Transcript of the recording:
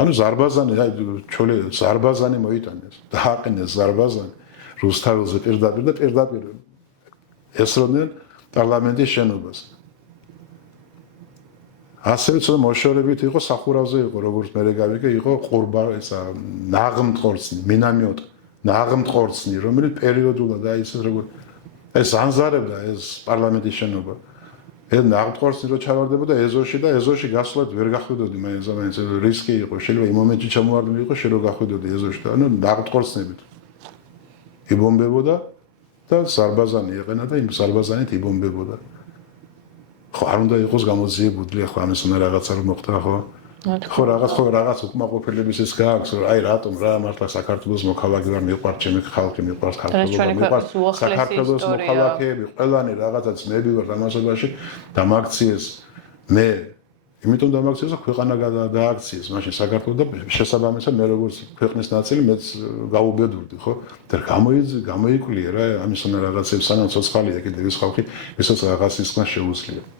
ანუ ზარბაზანი, ჩოლე ზარბაზანი მოიტანეს. დააყენეს ზარბაზანი რუსთაველზე პირდაპირ და პირდაპირ ესროდნენ პარლამენტის შენობას. ასევე ცოტა მოშორებით იყო სახურავზე იყო როგორც მე გავიგე იყო ყურბა ესა ნაღმტყორცნი მინამიოტ ნაღმტყორცნი რომელიც პერიოდულად აი ეს როგორ ეს ანზარებდა ეს პარლამენტის შენობა ეს ნაღმტყორცნი რო ჩავარდებოდა ეზოში და ეზოში გასვლად ვერ გახვიდოდი მაინც რისკი იყო შეიძლება იმ მომენტში ჩამოვარდნილი იყო შენ რო გახვიდოდი ეზოში და ანუ ნაღმტყორცნებით იბომბებოდა და ზარბაზანი ეყენა და იმ ზარბაზანით იბომბებოდა ხო არ უნდა იყოს გამოძიებული ხო ამის უნდა რაღაცა რომ მოხდა ხო რაღაც უკმაყოფილების ის გააქვს აი რატომ რა მართლა საქართველოს მოქალაქე ვარ მიყვარს ჩემი ხალხი მიყვარს საქართველოს საქართველოს მოქალაქეები ყველანი რაღაცა ძმები ვართ ამასობაში დამაქციეს მე იმიტომ დამაქციეს ქვეყანა დააქციეს მაშინ საქართველოს და შესაბამისად მე როგორც ქვეყნის ნაწილი მეც გავუბედურდი ხო და გამოიკვლიე რა ამის უნდა რაღაცებს სანამ ცოცხალია კიდევ ის ხალხი ისაც რაღაც ისხმა შეუძლია